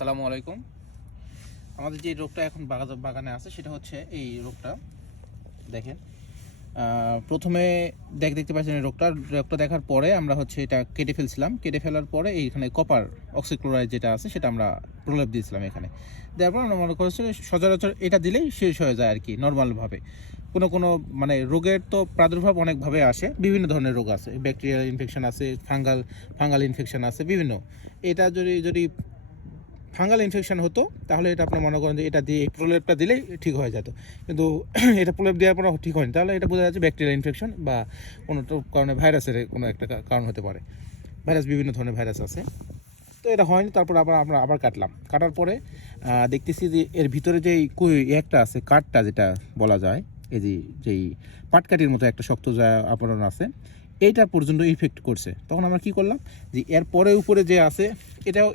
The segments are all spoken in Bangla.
আসসালামু আলাইকুম। আমাদের যে রোগটা এখন বাগানে আছে সেটা হচ্ছে এই রোগটা। দেখেন, প্রথমে দেখতে পাচ্ছেন এই রোগটা দেখার পরে আমরা হচ্ছে এটা কেটে ফেলছিলাম। কেটে ফেলার পরে এইখানে কপার অক্সিক্লোরাইড যেটা আছে সেটা আমরা প্রলেপ দিয়েছিলাম এখানে। দেওয়ার পর আমরা মনে করছি সচরাচর এটা দিলেই শেষ হয়ে যায় আর কি, নর্মালভাবে। কোনো মানে রোগের তো প্রাদুর্ভাব অনেকভাবে আসে, বিভিন্ন ধরনের রোগ আছে, ব্যাকটেরিয়াল ইনফেকশন আছে, ফাঙ্গাল ইনফেকশন আছে বিভিন্ন। এটা যদি ফাঙ্গাল ইনফেকশন হতো তাহলে এটা আপনার মনে করেন যে এটা দিয়ে প্রলেপটা দিলেই ঠিক হয়ে যেত, কিন্তু এটা প্রলেপ দেওয়ার পর ঠিক হয়নি, তাহলে এটা বোঝা যাচ্ছে ব্যাকটেরিয়াল ইনফেকশন বা কোনো কারণে ভাইরাসের কোনো একটা কারণ হতে পারে। বিভিন্ন ধরনের ভাইরাস আছে, তো এটা হয়নি। তারপর আমরা আবার কাটার পরে দেখতেছি যে এর ভিতরে যেই একটা আছে, কাঠটা যেটা বলা যায়, এই যেই পাটকাঠির মতো একটা শক্ত আবরণ আছে, এইটা পর্যন্ত ইফেক্ট করছে। তখন আমরা কি করলাম, যে এর পরে উপরে যে আছে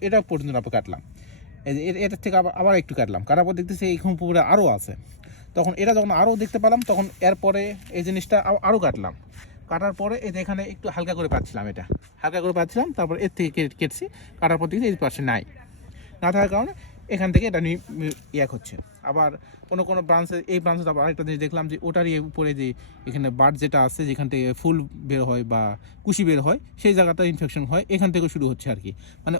এটা পর্যন্ত আমরা কাটলাম। এটার থেকে আবার একটু কাটার পর দেখতেছি এইখান পুকুরে আরও আছে। তখন এটা যখন আরও দেখতে পেলাম, তখন এরপরে এই জিনিসটা আরও কাটার পরে এখানে একটু হালকা করে পাচ্ছিলাম, তারপর এর থেকে কেটেছি। কাটার পর দেখছি এই পাশে না থাকার কারণে এখান থেকে এটা হচ্ছে। আবার কোনো ব্রাঞ্চে, এই ব্রাঞ্চে আবার আরেকটা জিনিস দেখলাম যে ওটারই উপরে যে এখানে বার্ড যেটা আছে, যেখান থেকে ফুল বের হয় বা কুশি বের হয়, সেই জায়গাটা ইনফেকশন হয়, এখান থেকে শুরু হচ্ছে আর কি। মানে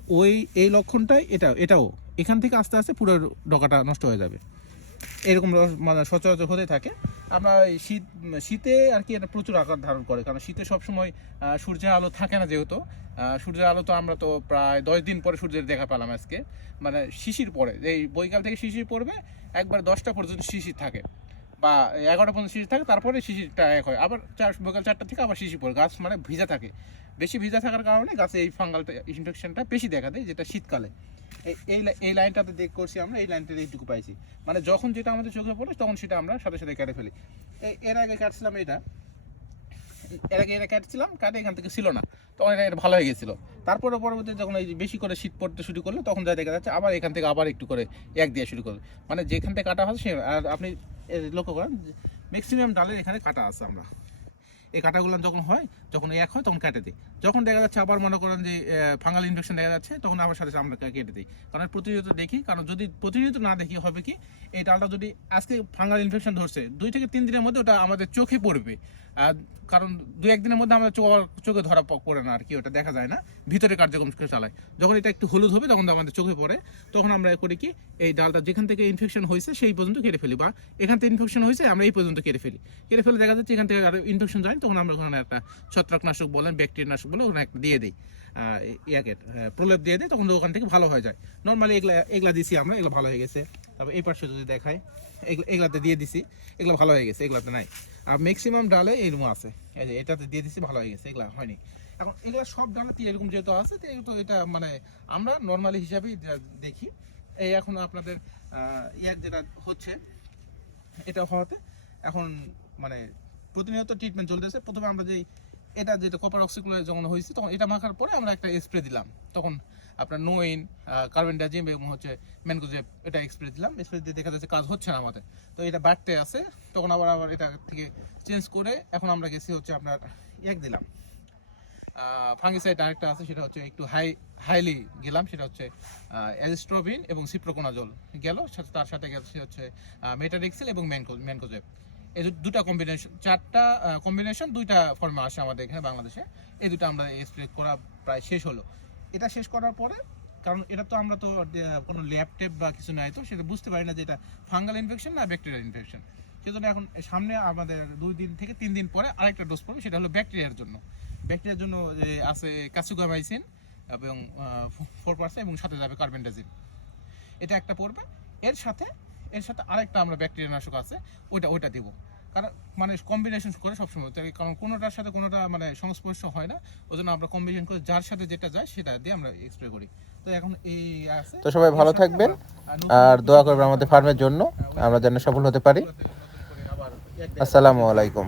এই লক্ষণটাই এটাও এখান থেকে আস্তে আস্তে পুরো ডগাটা নষ্ট হয়ে যাবে, এরকম মানে সচরাচর হতে থাকে। আমরা শীতে আর কি এটা প্রচুর আকার ধারণ করে, কারণ শীতে সবসময় সূর্যের আলো থাকে না, যেহেতু সূর্যের আলো তো আমরা তো প্রায় 10 দিন পরে সূর্যের দেখা পেলাম আজকে। মানে শিশির পরে, এই বৈকাল থেকে শিশির পড়বে, একবার 10টা পর্যন্ত শিশির থাকে বা 11টা পর্যন্ত শিশির থাকে, তারপরে শিশিরটা এক হয়, আবার বিকাল 4টা থেকে আবার শিশির পড়ে। গাছ মানে ভিজা থাকে, বেশি ভিজা থাকার কারণে গাছে এই ফাঙ্গাল ইনফেকশনটা বেশি দেখা দেয়, যেটা শীতকালে। এই লাইনটাতে করছি আমরা, এই লাইনটাতে এইটুকু পাইছি। মানে যখন যেটা আমাদের চোখে পড়ে তখন সেটা আমরা সাথে সাথে কেটে ফেলি। এর আগে কাটছিলাম এটা কাটছিলাম, কাটে এখান থেকে ছিল না, তখন এটা ভালো হয়ে গেছিলো। তারপরে পরবর্তীতে যখন এই বেশি করে শীত পড়তে শুরু করলো, তখন যা দেখা যাচ্ছে আবার এখান থেকে আবার একটু করে দিয়ে শুরু করলো। মানে যেখান থেকে কাটা হয় আর আপনি লক্ষ্য করেন ম্যাক্সিমাম ডালের এখানে কাটা আছে। আমরা এই কাটাগুলো যখন এক হয় তখন কেটে দিই। যখন দেখা যাচ্ছে আবার মনে করেন যে ফাঙ্গাল ইনফেকশন দেখা যাচ্ছে, তখন আবার সাথে আমরা কেটে দিই। কারণ প্রতিনিয়ত দেখি, কারণ যদি প্রতিনিয়ত না দেখি হবে কি, এই ডালটা যদি আজকে ফাঙ্গাল ইনফেকশন ধরছে, 2 থেকে 3 দিনের মধ্যে ওটা আমাদের চোখে পড়বে। কারণ 2-1 দিনের মধ্যে আমাদের চোখে ধরা পড়ে না আর কি, ওটা দেখা যায় না, ভিতরে কার্যক্রম চালায়। যখন এটা একটু হলুদ হবে তখন আমাদের চোখে পড়ে, তখন আমরা করি কি, এই ডালটা যেখান থেকে ইনফেকশন হয়েছে সেই পর্যন্ত কেটে ফেলি, বা এখান থেকে ইনফেকশন হয়েছে আমরা এই পর্যন্ত কেটে ফেলে দেখা যাচ্ছে এখান থেকে আরও ইনফেকশন যায়, তখন আমরা ওখানে একটা ছত্রাকনাশক বলেন, ব্যাকটেরিয়ানাশক বলে ওখানে একটা দিয়ে দিই, প্রলেপ দিয়ে দিই, তখন ওখান থেকে ভালো হয়ে যায়। নর্মালি এগুলা দিছি আমরা, এগুলো ভালো হয়ে গেছে। তারপর এই পাশে যদি দেখাই, এগুলাতে দিয়ে দিছি, এগুলো ভালো হয়ে গেছে, এগুলাতে নাই। আর ম্যাক্সিমাম ডালে এরকম আছে, এই যে এটাতে দিয়ে দিছি, ভালো হয়ে গেছে, এগুলা হয়নি। এখন এগুলো সব ডালাতে এরকম যেহেতু আছে, তো এটা মানে আমরা নর্মালি হিসাবেই দেখি। এই এখন আপনাদের যেটা হচ্ছে, এটা হওয়াতে এখন মানে প্রতিনিয়ত ট্রিটমেন্ট চলতেছে। প্রথমে আমরা যেটা কপার অক্সিক্লোরাইড যখন হয়েছে, তখন এটা মাখার পরে আমরা একটা স্প্রে দিলাম, তখন আপনার নোইন, কার্বেন্ডাজিম এবং হচ্ছে ম্যানকোজেব, এটা স্প্রে দিলাম। স্প্রে দিয়ে দেখা যাচ্ছে কাজ হচ্ছে না আমাদের, তো এটা বাড়তে আছে। তখন আবার এটা থেকে চেঞ্জ করে এখন আমরা গেছি হচ্ছে আপনার দিলাম ফাঙ্গিসাইড। আরেকটা আছে, সেটা হচ্ছে একটু হাইলি গেলাম, সেটা হচ্ছে অ্যাজিস্ট্রোবিন এবং সিপ্রোকোনাজল গেল, তার সাথে গেছে হচ্ছে মেটারিক্সেল এবং ম্যানকোজেব। এই দুটা কম্বিনেশন, 4টা কম্বিনেশন, 2টা ফর্মে আসে আমাদের এখানে বাংলাদেশে। এই দুটো আমরা স্প্রে করা প্রায় শেষ হলো। এটা শেষ করার পরে, কারণ এটা তো আমরা তো কোনো ল্যাব টেপ বা কিছু নাই, তো সেটা বুঝতে পারি না যে এটা ফাঙ্গাল ইনফেকশন না ব্যাকটেরিয়াল ইনফেকশন। সেজন্য এখন সামনে আমাদের 2 দিন থেকে 3 দিন পরে আরেকটা ডোজ পড়বে, সেটা হলো ব্যাকটেরিয়ার জন্য যে আছে কাসুগামাইসিন এবং 4% এবং সাথে যাবে কার্বেন্ডাজিম, এটা একটা পড়বে। এর সাথে আরেকটা আমরা ব্যাকটেরিয়া নাশক আছে, ওইটা দিব। কারণ মানে কম্বিনেশন করে সবসময়, কারণ কোনোটার সাথে কোনোটা মানে সংস্পর্শ হয় না, ওই জন্য আমরা কম্বিনেশন করে যার সাথে যেটা যায় সেটা দিয়ে আমরা স্প্রে করি। তো এখন এই আছে। তো সবাই ভালো থাকবেন আর দোয়া করবেন আমাদের ফার্মের জন্য, আমরা যেন সফল হতে পারি। আসসালামু আলাইকুম।